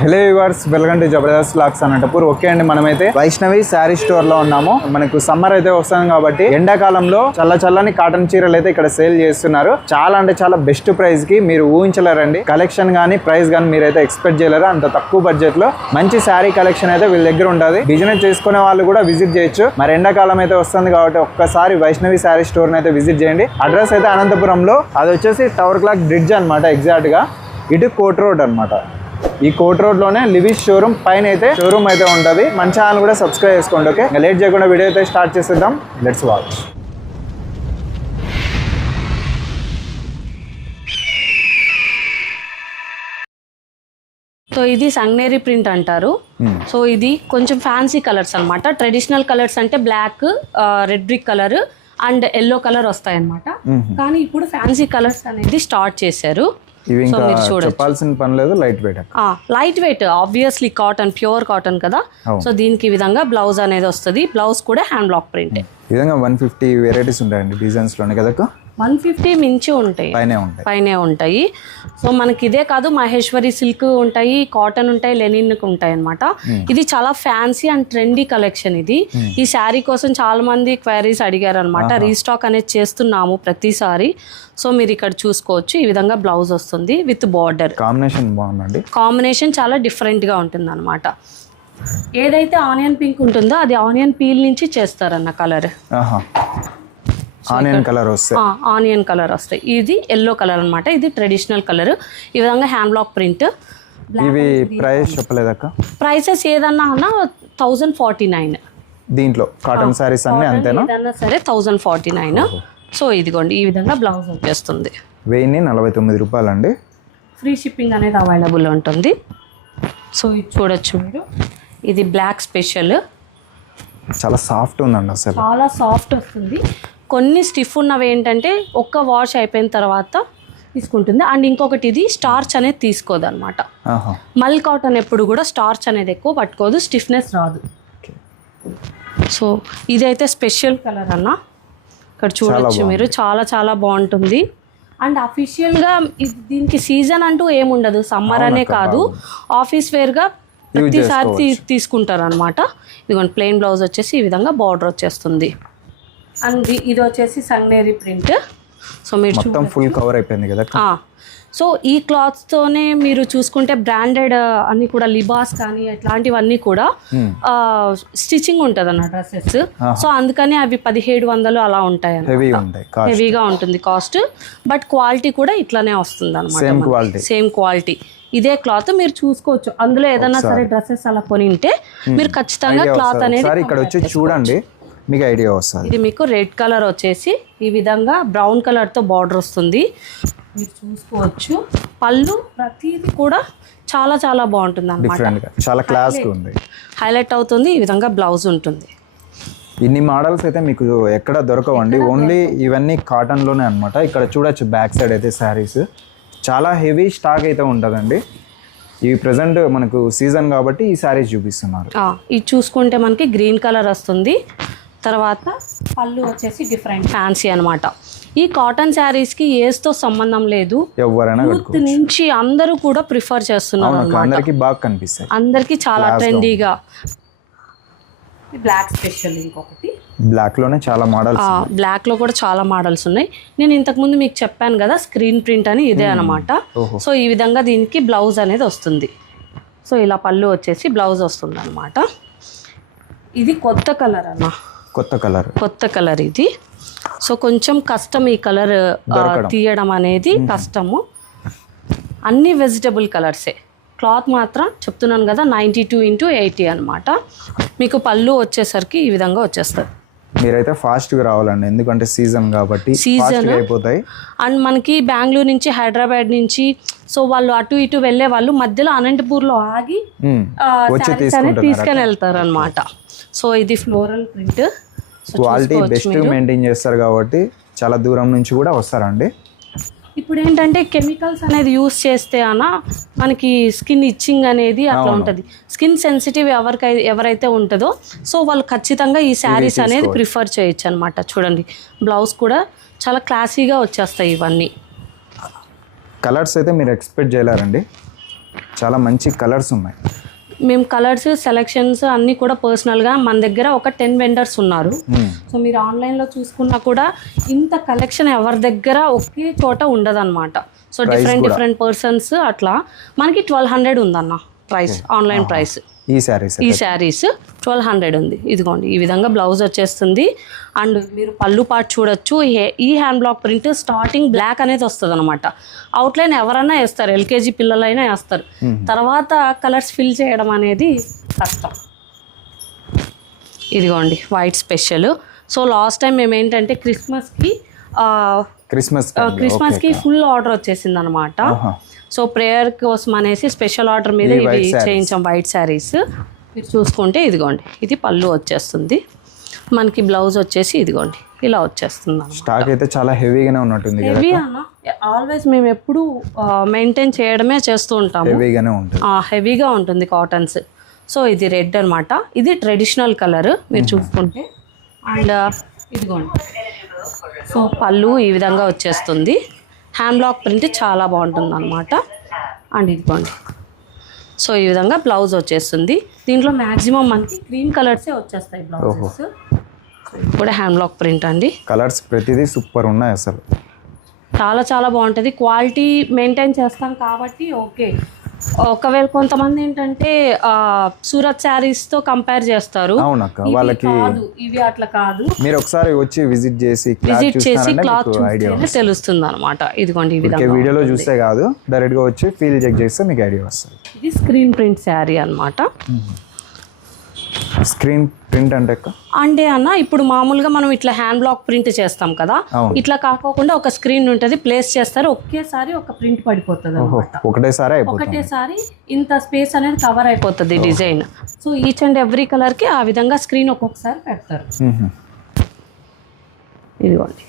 Hello viewers, welcome to Jabardasth vlogs Anantapur. Okay అండి, మనమైతే Vaishnavi sari store లో ఉన్నాము. మనకు సమ్మర్ అయితే వస్తుంది కాబట్టి ఎండాకాలంలో చల్లని కాటన్ చీరలు అయితే ఇక్కడ సేల్ చేస్తున్నారు. చాలా అంటే చాలా బెస్ట్ ప్రైస్ కి, మీరు ఊహించలేరండి. కలెక్షన్ గానీ ప్రైస్ గానీ మీరైతే ఎక్స్పెక్ట్ చేయలేరు. అంత తక్కువ బడ్జెట్ లో మంచి శారీ కలెక్షన్ అయితే వీళ్ళ దగ్గర ఉంటుంది. బిజినెస్ చేసుకునే వాళ్ళు కూడా విజిట్ చేయొచ్చు. మరి ఎండాకాలం అయితే వస్తుంది కాబట్టి ఒక్కసారి వైష్ణవి శారీ స్టోర్ అయితే విజిట్ చేయండి. అడ్రస్ అయితే అనంతపురంలో, అది వచ్చేసి టవర్ క్లాక్ బ్రిడ్జ్ అనమాట. ఎగ్జాక్ట్ గా ఇటు కోట్ రోడ్ అనమాట. ఈ కోట్ రోడ్ లోనే లివిస్ షోరూమ్ పైన అయితే షోరూమ్ అయితే ఉంటుంది. మన ఛానల్ కూడా సబ్స్క్రైబ్ చేసుకోండి. ఓకే, లేట్ చేయకుండా వీడియో అయితే స్టార్ట్ చేసేద్దాం. Let's watch. సో ఇది సంగ్నేరి ప్రింట్ అంటారు. సో ఇది కొంచెం ఫ్యాన్సీ కలర్స్ అన్నమాట. ట్రెడిషనల్ కలర్స్ అంటే black, red brick colour and yellow colour వస్తాయి అన్నమాట. కానీ ఇప్పుడు ఫ్యాన్సీ కలర్స్ అనేది స్టార్ట్ చేశారు. ఇవి ఇంకా చెప్పాల్సిన పని లేదు. Light weight obviously cotton, pure cotton కదా. సో దీనికి ఈ విధంగా బ్లౌజ్ అనేది వస్తుంది. బ్లౌజ్ కూడా హ్యాండ్ బ్లాక్ ప్రింట్. ఈ విధంగా 150 వెరైటీస్ ఉంటాయండి డిజైన్స్ లోనే కదా. 150 మించి ఉంటాయి, పైనే ఉంటాయి. సో మనకి ఇదే కాదు, మహేశ్వరి సిల్క్ ఉంటాయి, కాటన్ ఉంటాయి, లెనిన్ ఉంటాయి అనమాట. ఇది చాలా ఫ్యాన్సీ అండ్ ట్రెండీ కలెక్షన్. ఇది ఈ శారీ కోసం చాలా మంది క్వైరీస్ అడిగారు అనమాట. రీస్టాక్ అనేది చేస్తున్నాము ప్రతిసారి. సో మీరు ఇక్కడ చూసుకోవచ్చు, ఈ విధంగా బ్లౌజ్ వస్తుంది విత్ బార్డర్. కాంబినేషన్ బాగుందండి. కాంబినేషన్ చాలా డిఫరెంట్ గా ఉంటుంది అనమాట. ఏదైతే ఆనియన్ పింక్ ఉంటుందో అది ఆనియన్ పీల్ నుంచి చేస్తారన్న కలర్. ఆనియన్ కలర్ వస్తాయి. ఆనియన్ కలర్ వస్తాయి. ఇది ఎల్లో కలర్ అనమాట. ఇది ట్రెడిషనల్ కలర్. ఈ విధంగా హ్యాండ్ బ్లాక్ ప్రింట్. ఇవి ప్రైస్ చెప్పలేదక్క? ప్రైసెస్ ఏదన్నా అన్నా 1049. దీంట్లో కాటన్ సారీస్ అన్ని అంతేనా? ఏదన్నా సరే 1049. సో ఇదిగోండి, ఈ విధంగా బ్లౌజ్ వచ్చేస్తుంది. 1049 రూపాయలు అండి. ఫ్రీ షిప్పింగ్ అనేది అవైలబుల్ ఉంటుంది. సో ఇది చూడొచ్చు మీరు. ఇది బ్లాక్ స్పెషల్. చాలా సాఫ్ట్ ఉందండి. అసలు చాలా సాఫ్ట్ వస్తుంది. కొన్ని స్టిఫ్ ఉన్నవి ఏంటంటే ఒక్క వాష్ అయిపోయిన తర్వాత తీసుకుంటుంది. అండ్ ఇంకొకటి, ఇది స్టార్చ్ అనేది తీసుకోదు అనమాట. మల్ కాటన్ ఎప్పుడు కూడా స్టార్చ్ అనేది ఎక్కువ పట్టుకోదు, స్టిఫ్నెస్ రాదు. సో ఇదైతే స్పెషల్ కలర్ అన్న. ఇక్కడ చూడొచ్చు మీరు, చాలా చాలా బాగుంటుంది. అండ్ అఫీషియల్గా దీనికి సీజన్ అంటూ ఏముండదు. సమ్మర్ అనే కాదు, ఆఫీస్ వేర్గా ప్రతిసారి తీసుకుంటారు అనమాట. ఇదిగోండి, ప్లెయిన్ బ్లౌజ్ వచ్చేసి ఈ విధంగా బార్డర్ వచ్చేస్తుంది. అండ్ ఇది వచ్చేసి సంగ్నేరి ప్రింట్. సో మీరు మొత్తం ఫుల్ కవర్ అయిపోయింది కదా. సో ఈ క్లాత్స్తోనే మీరు చూసుకుంటే బ్రాండెడ్ అన్ని కూడా లిబాస్ కానీ ఇట్లాంటివన్నీ కూడా స్టిచ్చింగ్ ఉంటుంది అన్న డ్రెస్సెస్. సో అందుకని అవి 1700 అలా ఉంటాయి. హెవీగా ఉంటుంది కాస్ట్, బట్ క్వాలిటీ కూడా ఇట్లానే వస్తుంది అనమాట. Same quality. ఇదే క్లాత్ మీరు చూసుకోవచ్చు. అందులో ఏదైనా సరే డ్రెస్సెస్ అలా కొనింటే మీరు ఖచ్చితంగా క్లాత్ అనేది ఇక్కడ వచ్చి చూడండి, మీకు ఐడియా వస్తుంది. ఇది మీకు రెడ్ కలర్ వచ్చేసి ఈ విధంగా బ్రౌన్ కలర్తో బార్డర్ వస్తుంది. మీరు చూసుకోవచ్చు. పళ్ళు ప్రతిదీ కూడా చాలా చాలా బాగుంటుంది అన్నమాట. చాలా క్లాస్గా ఉంది, హైలైట్ అవుతుంది. ఈ విధంగా బ్లౌజ్ ఉంటుంది. ఇన్ని మోడల్స్ అయితే మీకు ఎక్కడ దొరకవండి. ఓన్లీ ఇవన్నీ కాటన్లోనే అనమాట. ఇక్కడ చూడొచ్చు బ్యాక్ సైడ్ అయితే శారీస్ చాలా హెవీ స్టాక్ అయితే ఉంటుందండి. ఇవి ప్రజెంట్ మనకు సీజన్ కాబట్టి ఈ శారీస్ చూపిస్తున్నారు. ఇది చూసుకుంటే మనకి గ్రీన్ కలర్ వస్తుంది. తర్వాత పళ్ళు వచ్చేసి డిఫరెంట్ ఫ్యాన్సీ అనమాట. ఈ కాటన్ శారీస్కి ఏజ్తో సంబంధం లేదు, ఎవరైనా యూత్ నుంచి అందరూ కూడా ప్రిఫర్ చేస్తున్నారు అనమాట. అందరికీ బాగా కనిపిస్తాయి, అందరికీ చాలా ట్రెండీగా. Black special. ఇంకొకటి బ్లాక్ లోనే చాలా మోడల్స్, బ్లాక్ లో కూడా చాలా మోడల్స్ ఉన్నాయి. నేను ఇంతకు ముందు మీకు చెప్పాను కదా స్క్రీన్ ప్రింట్ అని, ఇదే అనమాట. సో ఈ విధంగా దీనికి బ్లౌజ్ అనేది వస్తుంది. సో ఇలా పళ్ళు వచ్చేసి బ్లౌజ్ వస్తుంది అనమాట. ఇది కొత్త కలర్ అన్న, కొత్త కలర్ ఇది. సో కొంచెం కష్టం ఈ కలర్ తీయడం అనేది కష్టము. అన్ని వెజిటబుల్ కలర్సే. క్లాత్ మాత్రం చెప్తున్నాను కదా 92x80 అనమాట. మీకు పళ్ళు వచ్చేసరికి ఈ విధంగా వచ్చేస్తుంది. మీరైతే ఫాస్ట్గా రావాలండి, ఎందుకంటే సీజన్ కాబట్టి సీజన్ అయిపోతాయి. అండ్ మనకి బెంగళూరు నుంచి, హైదరాబాద్ నుంచి, సో వాళ్ళు అటు ఇటు వెళ్ళే వాళ్ళు మధ్యలో అనంతపూర్లో ఆగి తీసుకొని వెళ్తారు అనమాట. సో ఇది floral print. Quality best maintain చేస్తారు కాబట్టి చాలా దూరం నుంచి కూడా వస్తారండి. ఇప్పుడు ఏంటంటే కెమికల్స్ అనేది యూస్ చేస్తే మనకి స్కిన్ ఇచ్చింగ్ అనేది అట్లా ఉంటుంది. స్కిన్ సెన్సిటివ్ ఎవరైతే ఉంటుందో సో వాళ్ళు ఖచ్చితంగా ఈ శారీస్ అనేది ప్రిఫర్ చేయొచ్చు అనమాట. చూడండి, బ్లౌజ్ కూడా చాలా క్లాసీగా వచ్చేస్తాయి. ఇవన్నీ కలర్స్ అయితే మీరు ఎక్స్పెక్ట్ చేయలేరండి, చాలా మంచి కలర్స్ ఉన్నాయి. మేము కలర్స్ సెలెక్షన్స్ అన్నీ కూడా పర్సనల్గా మన దగ్గర ఒక 10 వెండర్స్ ఉన్నారు. సో మీరు ఆన్లైన్లో చూసుకున్నా కూడా ఇంత కలెక్షన్ ఎవరి దగ్గర ఒకే చోట ఉండదన్నమాట. సో డిఫరెంట్ పర్సన్స్ అట్లా మనకి 1200 ఉందన్న ప్రైస్, ఆన్లైన్ ప్రైస్. ఈ శారీస్ 1200 ఉంది. ఇదిగోండి ఈ విధంగా బ్లౌజ్ వచ్చేస్తుంది. అండ్ మీరు పళ్ళు పాటు చూడొచ్చు. ఈ hand block print starting block అనేది వస్తుంది అనమాట. అవుట్లైన్ ఎవరైనా వేస్తారు, ఎల్కేజీ పిల్లలైనా వేస్తారు. తర్వాత కలర్స్ ఫిల్ చేయడం అనేది కష్టం. ఇదిగోండి white special. So last time మేము ఏంటంటే క్రిస్మస్కి ఫుల్ ఆర్డర్ వచ్చేసింది అనమాట. సో ప్రేయర్ కోసం అనేసి స్పెషల్ ఆర్డర్ మీద ఇవి చేయించాం వైట్ శారీస్. మీరు చూసుకుంటే ఇదిగోండి ఇది పళ్ళు వచ్చేస్తుంది. మనకి బ్లౌజ్ వచ్చేసి ఇదిగోండి ఇలా వచ్చేస్తుంది. స్టాక్ అయితే చాలా హెవీగానే ఉన్నట్టుంది. హెవీ అన్న ఆల్వేస్ మేము ఎప్పుడు మెయింటైన్ చేయడమే చేస్తూ ఉంటాము. హెవీగా ఉంటుంది కాటన్స్. సో ఇది రెడ్ అనమాట. ఇది ట్రెడిషనల్ కలర్ మీరు చూసుకుంటే. అండ్ ఇదిగోండి సో పళ్ళు ఈ విధంగా వచ్చేస్తుంది. హ్యాండ్ బ్లాక్ ప్రింట్ చాలా బాగుంటుంది అనమాట. అండ్ ఇదిగోండి సో ఈ విధంగా బ్లౌజ్ వచ్చేస్తుంది. దీంట్లో మ్యాక్సిమం మనకి క్రీమ్ కలర్సే వచ్చేస్తాయి బ్లౌజెస్. కూడా హ్యాండ్ బ్లాక్ ప్రింట్ అండి. కలర్స్ ప్రతిదీ సూపర్ ఉన్నాయి అసలు. చాలా బాగుంటుంది. క్వాలిటీ మెయింటైన్ చేస్తాం కాబట్టి ఓకే. ఒకవేళ కొంతమంది ఏంటంటే సూరత్ శారీస్ తో కంపేర్ చేస్తారు. వాళ్ళకి ఇవి అట్లా కాదు. మీరు ఒకసారి వచ్చి విజిట్ చేసి క్లాత్ చూస్తేనే తెలుస్తుంది అనమాట. ఇదిగోండి ఈ విధంగా వీడియోలో చూస్తే కాదు, డైరెక్ట్ గా వచ్చి ఫీల్ చెక్ చేస్తే మీకు ఐడియా వస్తుంది. ఇది స్క్రీన్ ప్రింట్ శారీ అనమాట. స్క్రీన్ ప్రింట్ అంటే అన్న ఇప్పుడు మామూలుగా మనం ఇట్లా హ్యాండ్ బ్లాక్ ప్రింట్ చేస్తాం కదా, ఇట్లా కాకోకుండా ఒక స్క్రీన్ ఉంటుంది, ప్లేస్ చేస్తారు, ఒకేసారి ఒక ప్రింట్ పడిపోతుంది అనమాట. ఒకటేసారి ఇంత స్పేస్ అనేది కవర్ అయిపోతుంది design. So each and every colour కి ఆ విధంగా స్క్రీన్ ఒక్కొక్కసారి పెడతారు. ఇదిగోండి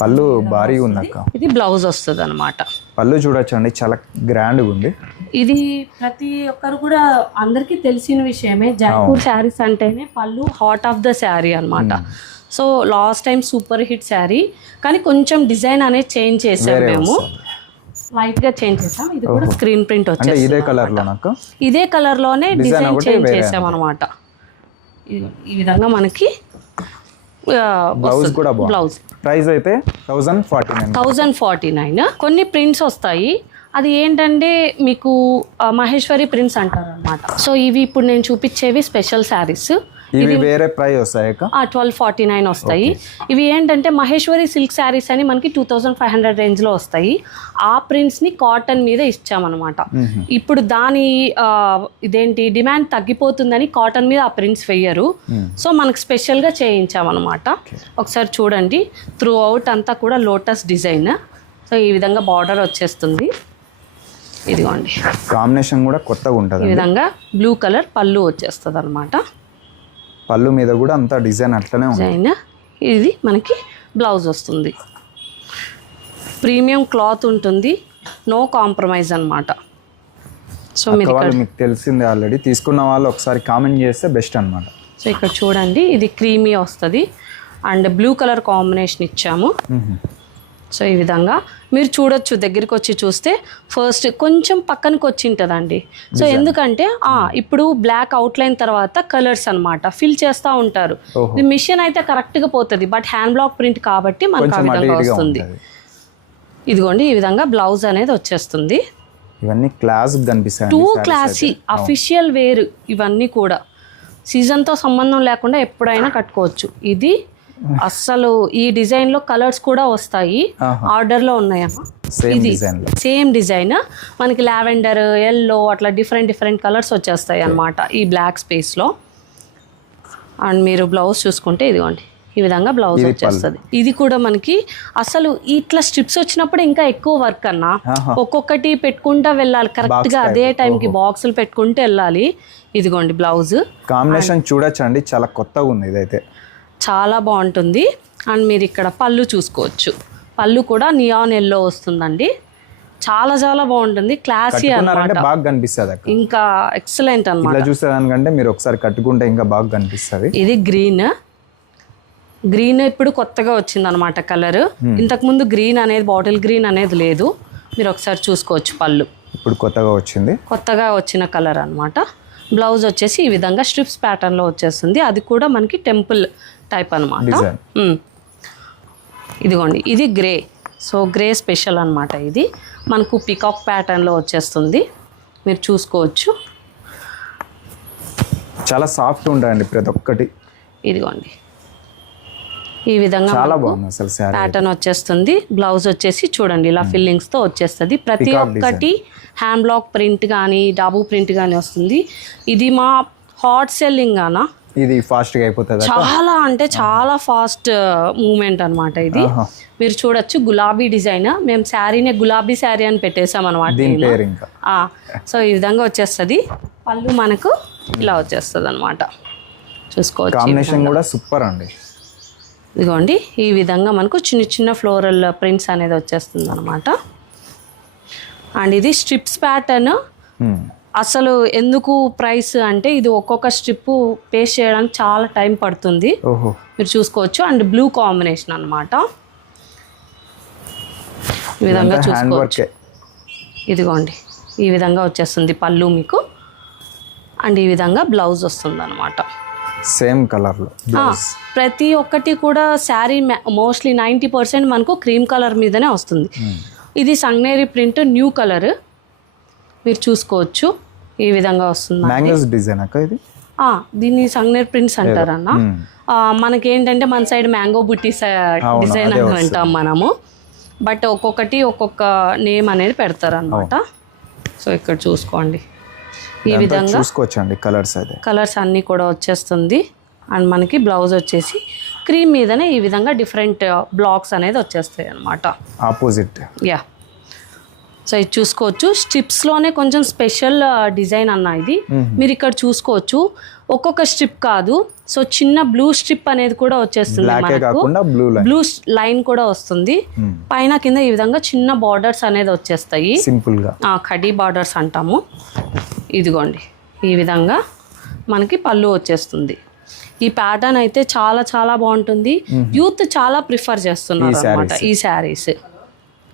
పళ్ళు భారీ ఉందక్క. ఇది బ్లౌజ్ వస్తుంది అనమాట. పళ్ళు చూడొచ్చు అండి, చాలా గ్రాండ్ ఉంది. ఇది ప్రతి ఒక్కరు కూడా అందరికీ తెలిసిన విషయమే. జైపూర్ శారీస్ అంటేనే పళ్ళు హార్ట్ ఆఫ్ ద శారీ అనమాట. So last time super hit sari, కానీ కొంచెం డిజైన్ అనేది చేంజ్ చేసాం మేము, లైట్ గా చేంజ్ చేసాం. ఇది కూడా స్క్రీన్ ప్రింట్ వచ్చేసి ఇదే కలర్ లోనే డిజైన్ చేంజ్ చేసాం అనమాట. ఈ విధంగా మనకి బ్లౌజ్ ప్రైస్ అయితే 1049. కొన్ని ప్రింట్స్ వస్తాయి. అది ఏంటంటే మీకు మహేశ్వరి ప్రింట్స్ అంటారు అనమాట. సో ఇవి ఇప్పుడు నేను చూపించేవి స్పెషల్ శారీస్. ఇవి వేరే ప్రైస్ వస్తాయి 1249 వస్తాయి. ఇవి ఏంటంటే మహేశ్వరి సిల్క్ శారీస్ అని మనకి 2500 రేంజ్ లో వస్తాయి. ఆ ప్రింట్స్ ని కాటన్ మీద ఇచ్చామన్నమాట. ఇప్పుడు దాని ఇదేంటి డిమాండ్ తగ్గిపోతుందని కాటన్ మీద ఆ ప్రింట్స్ వేయరు. సో మనకు స్పెషల్ గా చేయించామన్నమాట. ఒకసారి చూడండి, త్రూ అవుట్ అంతా కూడా లోటస్ డిజైన్. సో ఈ విధంగా బార్డర్ వచ్చేస్తుంది. ఇదిగోండి కాంబినేషన్ కూడా కొత్తగా ఉంటుంది. ఈ విధంగా బ్లూ కలర్ పళ్ళు వచ్చేస్తుంది అనమాట. పళ్ళు మీద కూడా అంతా డిజైన్ అట్లనే డిజైన్. ఇది మనకి బ్లౌజ్ వస్తుంది. ప్రీమియం క్లాత్ ఉంటుంది, నో కాంప్రమైజ్ అనమాట. సో మీకు తెలిసిందే ఆల్రెడీ, తీసుకున్న వాళ్ళు ఒకసారి కామెంట్ చేస్తే బెస్ట్ అనమాట. సో ఇక్కడ చూడండి, ఇది క్రీమీ వస్తుంది అండ్ బ్లూ కలర్ కాంబినేషన్ ఇచ్చాము. సో ఈ విధంగా మీరు చూడొచ్చు, దగ్గరికి వచ్చి చూస్తే ఫస్ట్ కొంచెం పక్కనకి వచ్చి ఉంటుందండి. సో ఎందుకంటే ఇప్పుడు బ్లాక్ అవుట్లైన్ తర్వాత కలర్స్ అనమాట ఫిల్ చేస్తూ ఉంటారు. ఇది మిషన్ అయితే కరెక్ట్గా పోతుంది, బట్ హ్యాండ్ బ్లాక్ ప్రింట్ కాబట్టి మనకు ఆ విధంగా వస్తుంది. ఇదిగోండి ఈ విధంగా బ్లౌజ్ అనేది వచ్చేస్తుంది. ఇవన్నీ క్లాస్ కనిపిస్తాయి, టూ క్లాసీ అఫీషియల్ వేర్. ఇవన్నీ కూడా సీజన్తో సంబంధం లేకుండా ఎప్పుడైనా కట్టుకోవచ్చు. ఇది అస్సలు ఈ డిజైన్ లో కలర్స్ కూడా వస్తాయి, ఆర్డర్ లో ఉన్నాయమ్మా. ఇది సేమ్ డిజైన్ మనకి లావెండర్, ఎల్లో అట్లా డిఫరెంట్ కలర్స్ వచ్చేస్తాయి అన్నమాట ఈ బ్లాక్ స్పేస్ లో. అండ్ మీరు బ్లౌజ్ చూసుకుంటే ఇదిగోండి ఈ విధంగా బ్లౌజ్ వచ్చేస్తుంది. ఇది కూడా మనకి అసలు ఇట్లా స్ట్రిప్స్ వచ్చినప్పుడు ఇంకా ఎక్కువ వర్క్ అన్నా, ఒక్కొక్కటి పెట్టుకుంటా వెళ్ళాలి కరెక్ట్ గా, అదే టైంకి బాక్సులు పెట్టుకుంటూ వెళ్ళాలి. ఇదిగోండి బ్లౌజ్ కాంబినేషన్ చూడొచ్చండి, చాలా కొత్తగా ఉంది, ఇదైతే చాలా బాగుంటుంది. అండ్ మీరు ఇక్కడ పళ్ళు చూసుకోవచ్చు, పళ్ళు కూడా నియాన్ ఎల్లో వస్తుందండి. చాలా బాగుంటుంది, క్లాసీ అన్నమాట, బాగా కనిపిస్తుంది. ఇంకా ఎక్సలెంట్ అన్నమాట. చూసేదానికంటే మీరు ఒకసారి కట్టుకుంటే ఇంకా బాగా కనిపిస్తుంది. ఇది గ్రీన్ ఇప్పుడు కొత్తగా వచ్చింది అనమాట కలర్. ఇంతకు ముందు గ్రీన్ అనేది, బాటిల్ గ్రీన్ అనేది లేదు. మీరు ఒకసారి చూసుకోవచ్చు పళ్ళు. ఇప్పుడు కొత్తగా వచ్చింది. కొత్తగా వచ్చిన కలర్ అన్నమాట. బ్లౌజ్ వచ్చేసి ఈ విధంగా స్ట్రిప్స్ ప్యాటర్న్లో వచ్చేస్తుంది. అది కూడా మనకి టెంపుల్ టైప్ అనమాట. ఇదిగోండి, ఇది గ్రే. సో గ్రే స్పెషల్ అనమాట. ఇది మనకు పికాక్ ప్యాటర్న్లో వచ్చేస్తుంది. మీరు చూసుకోవచ్చు. చాలా సాఫ్ట్ ఉంటాయండి ప్రతి ఒక్కటి. ఇదిగోండి, ఈ విధంగా చాలా బాగుంది అసలు శారీ. ప్యాటర్న్ వచ్చేస్తుంది. బ్లౌజ్ వచ్చేసి చూడండి ఇలా ఫిల్లింగ్స్తో వచ్చేస్తుంది. ప్రతి ఒక్కటి హ్యాండ్ బ్లాక్ ప్రింట్ కానీ డాబు ప్రింట్ కానీ వస్తుంది. ఇది మా హాట్ సెల్లింగ్ అనా, ఇది ఫాస్ట్గా అయిపోతుంది. చాలా అంటే చాలా ఫాస్ట్ మూమెంట్ అనమాట ఇది. మీరు చూడొచ్చు గులాబీ డిజైన్. మేము శారీనే గులాబీ శారీ అని పెట్టేసాం అనమాట. సో ఈ విధంగా వచ్చేస్తుంది. పళ్ళు మనకు ఇలా వచ్చేస్తుంది అనమాట. చూసుకోవచ్చు. కాంబినేషన్ కూడా సూపర్ అండి. ఇదిగోండి, ఈ విధంగా మనకు చిన్న చిన్న ఫ్లోరల్ ప్రింట్స్ అనేది వచ్చేస్తుంది అనమాట. అండ్ ఇది స్ట్రిప్స్ ప్యాటర్న్. అసలు ఎందుకు ప్రైస్ అంటే ఇది ఒక్కొక్క స్ట్రిప్ పేస్ట్ చేయడానికి చాలా టైం పడుతుంది. మీరు చూసుకోవచ్చు. అండ్ బ్లూ కాంబినేషన్ అనమాట. ఈ విధంగా చూసుకోవచ్చు. ఇదిగోండి, ఈ విధంగా వచ్చేస్తుంది పళ్ళు మీకు. అండ్ ఈ విధంగా బ్లౌజ్ వస్తుంది అనమాట. సేమ్ కలర్లో ప్రతి ఒక్కటి కూడా శారీ మోస్ట్లీ 90% మనకు క్రీమ్ కలర్ మీదనే వస్తుంది. ఇది సంగ్నేరి ప్రింట్ న్యూ కలర్. మీరు చూసుకోవచ్చు. ఈ విధంగా వస్తుంది. మ్యాంగోస్ డిజైన్ అక్క ఇది. దీన్ని సంగ్నేర్ ప్రింట్స్ అంటారన్న. మనకేంటంటే మన సైడ్ మ్యాంగో బుట్టి డిజైన్ అని అంటాం మనము. బట్ ఒక్కొక్కటి ఒక్కొక్క నేమ్ అనేది పెడతారు అనమాట. సో ఇక్కడ చూసుకోండి. ఈ విధంగా చూసుకోవచ్చండి కలర్స్. అయితే కలర్స్ అన్నీ కూడా వచ్చేస్తుంది. అండ్ మనకి బ్లౌజ్ వచ్చేసి క్రీమ్ మీదనే ఈ విధంగా డిఫరెంట్ బ్లాక్స్ అనేది వచ్చేస్తాయి అనమాట. ఆపోజిట్. యా. సో ఇది చూసుకోవచ్చు. స్ట్రిప్స్లోనే కొంచెం స్పెషల్ డిజైన్ అన్న ఇది. మీరు ఇక్కడ చూసుకోవచ్చు. ఒక్కొక్క స్ట్రిప్ కాదు, సో చిన్న బ్లూ స్ట్రిప్ అనేది కూడా వచ్చేస్తుంది మనకు. బ్లూ లైన్ కూడా వస్తుంది. పైన కింద ఈ విధంగా చిన్న బార్డర్స్ అనేది వచ్చేస్తాయి. సింపుల్ గా కడీ బార్డర్స్ అంటాము. ఇదిగోండి, ఈ విధంగా మనకి పళ్ళు వచ్చేస్తుంది. ఈ ప్యాటర్న్ అయితే చాలా చాలా బాగుంటుంది. యూత్ చాలా ప్రిఫర్ చేస్తున్నారు అనమాట ఈ శారీస్.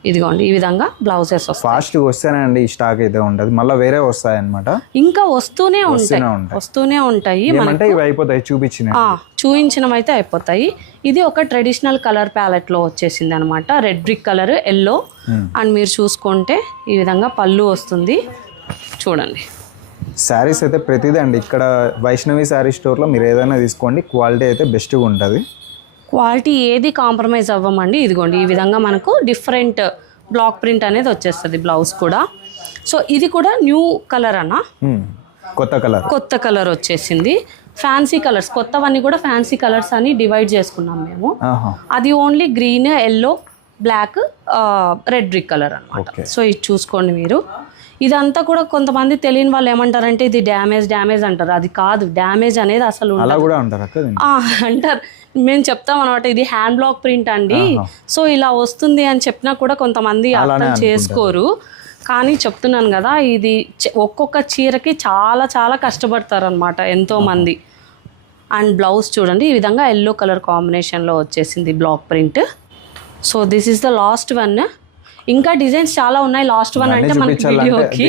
ఇదిగోండి, ఈ విధంగా బ్లౌజెస్ వస్తాయి. ఫాస్ట్గా వస్తేనే ఈ స్టాక్ అయితే ఉండదు, మళ్ళీ వేరే వస్తాయి అనమాట. ఇంకా వస్తూనే ఉంటాయి. ఇవి అయిపోతాయి చూపించినవి అయితే అయిపోతాయి. ఇది ఒక ట్రెడిషనల్ కలర్ ప్యాలెట్ లో వచ్చేసింది అనమాట. Red brick colour, yellow. And మీరు చూసుకుంటే ఈ విధంగా పళ్ళు వస్తుంది. చూడండి, శారీస్ అయితే ప్రతిదీ అండి. ఇక్కడ వైష్ణవి శారీ స్టోర్లో మీరు ఏదైనా తీసుకోండి, క్వాలిటీ అయితే బెస్ట్గా ఉంటుంది. క్వాలిటీ ఏది కాంప్రమైజ్ అవ్వమండి. ఇదిగోండి, ఈ విధంగా మనకు డిఫరెంట్ బ్లాక్ ప్రింట్ అనేది వచ్చేస్తుంది బ్లౌజ్ కూడా. సో ఇది కూడా న్యూ కలర్ అన్న, కొత్త కలర్ వచ్చేసింది. ఫ్యాన్సీ కలర్స్, కొత్తవన్నీ కూడా ఫ్యాన్సీ కలర్స్ అని డివైడ్ చేసుకున్నాం మేము. అది only green, yellow, black, red brick colour అనమాట. సో ఇది చూసుకోండి మీరు. ఇదంతా కూడా కొంతమంది తెలియని వాళ్ళు ఏమంటారంటే ఇది డ్యామేజ్ అంటారు. అది కాదు, డ్యామేజ్ అనేది అసలు అంటారు. మేము చెప్తాం అనమాట, ఇది హ్యాండ్ బ్లాక్ ప్రింట్ అండి. సో ఇలా వస్తుంది అని చెప్పినా కూడా కొంతమంది అర్థం చేసుకోరు. కానీ చెప్తున్నాను కదా, ఇది ఒక్కొక్క చీరకి చాలా చాలా కష్టపడతారు అనమాట ఎంతో మంది. అండ్ బ్లౌజ్ చూడండి, ఈ విధంగా ఎల్లో కలర్ కాంబినేషన్లో వచ్చేసింది black print. So this is the last one. ఇంకా డిజైన్స్ చాలా ఉన్నాయి. లాస్ట్ వన్ అంటే మనకి వీడియోకి.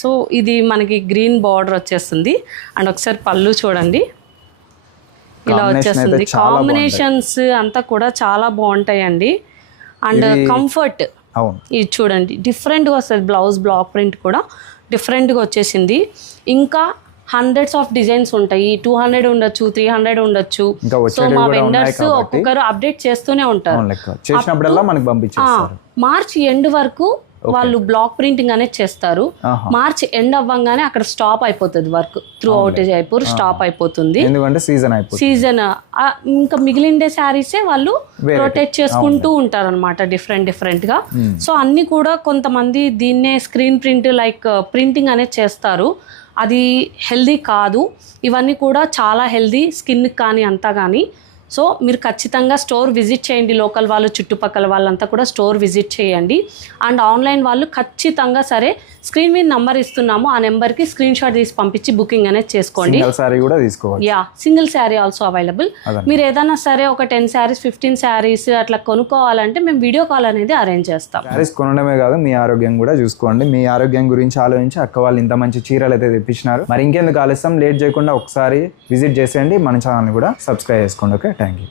సో ఇది మనకి గ్రీన్ బార్డర్ వచ్చేస్తుంది. అండ్ ఒకసారి పళ్ళు చూడండి, ఇలా వచ్చేస్తుంది. కాంబినేషన్స్ అంతా కూడా చాలా బాగుంటాయండి. అండ్ కంఫర్ట్ ఇది చూడండి, డిఫరెంట్గా వస్తుంది. బ్లౌజ్ బ్లాక్ ప్రింట్ కూడా డిఫరెంట్గా వచ్చేసింది. ఇంకా హండ్రెడ్స్ ఆఫ్ డిజైన్స్ ఉంటాయి. 200 ఉండొచ్చు, 300 ఉండొచ్చు. సో మా వెండర్స్ ఒక్కొక్కరు అప్డేట్ చేస్తూనే ఉంటారు. మార్చ్ ఎండ్ వరకు వాళ్ళు బ్లాక్ ప్రింటింగ్ అనేది చేస్తారు. మార్చ్ ఎండ్ అవ్వగానే అక్కడ స్టాప్ అయిపోతుంది work. Through out Jaipur stop అయిపోతుంది, సీజన్. ఇంకా మిగిలిండే శారీసే వాళ్ళు రొటేట్ చేసుకుంటూ ఉంటారు అనమాట, డిఫరెంట్ గా. సో అన్ని కూడా కొంతమంది దీన్నే స్క్రీన్ ప్రింట్ లైక్ ప్రింటింగ్ అనేది చేస్తారు. అది హెల్దీ కాదు. ఇవన్నీ కూడా చాలా హెల్దీ, స్కిన్ కానీ అంతా కానీ. సో మీరు ఖచ్చితంగా స్టోర్ విజిట్ చేయండి. లోకల్ వాళ్ళు చుట్టుపక్కల వాళ్ళంతా కూడా స్టోర్ విజిట్ చేయండి. అండ్ ఆన్లైన్ వాళ్ళు ఖచ్చితంగా సరే స్క్రీన్ మీద నెంబర్ ఇస్తున్నాము, ఆ నెంబర్కి స్క్రీన్ షాట్ తీసి పంపించి బుకింగ్ అనేది చేసుకోండి. సింగిల్ శారీ కూడా తీసుకోవాలి. Yeah, single sari also available. మీరు ఏదైనా సరే ఒక 10 శారీస్ 15 శారీస్ అట్లా కొనుక్కోవాలంటే మేము వీడియో కాల్ అనేది అరేంజ్ చేస్తాం. శారీస్ కొనడమే కాదు, మీ ఆరోగ్యం కూడా చూసుకోండి. మీ ఆరోగ్యం గురించి ఆలోచించి అక్క వాళ్ళు ఇంత మంచి చీరలు అయితే తెప్పించినారు. మరి ఇంకెందుకు ఆలస్యం, లేట్ చేయకుండా ఒకసారి విజిట్ చేసేయండి. మన ఛానల్ కూడా సబ్స్క్రైబ్ చేసుకోండి. Okay, thank you.